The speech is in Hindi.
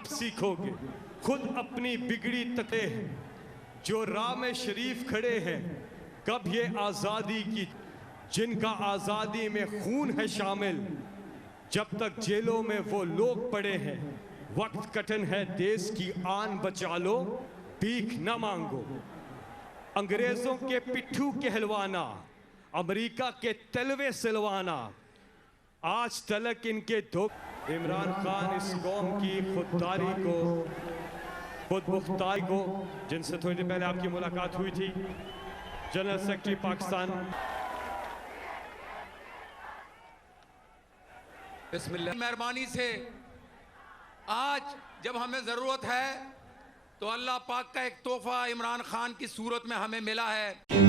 कब सीखोगे? खुद अपनी बिगड़ी तकते हैं जो राह में शरीफ खड़े हैं, कब ये आज़ादी की जिनका आज़ादी में खून है शामिल, जब तक जेलों में वो लोग पड़े हैं, वक्त कठिन है देश की आन बचा लो, भीख न मांगो। अंग्रेजों के पिट्ठू कहलवाना, अमेरिका के तलवे सिलवाना, आज तलक इनके धोखे। इमरान खान इस कौम की खुददारी को, खुद मुख्तारी को, जिनसे थोड़ी देर पहले आपकी मुलाकात हुई थी, जनरल सेक्रेटरी पाकिस्तान। बिस्मिल्लाह मेहरबानी से आज जब हमें ज़रूरत है तो अल्लाह पाक का एक तोहफा इमरान खान की सूरत में हमें मिला है।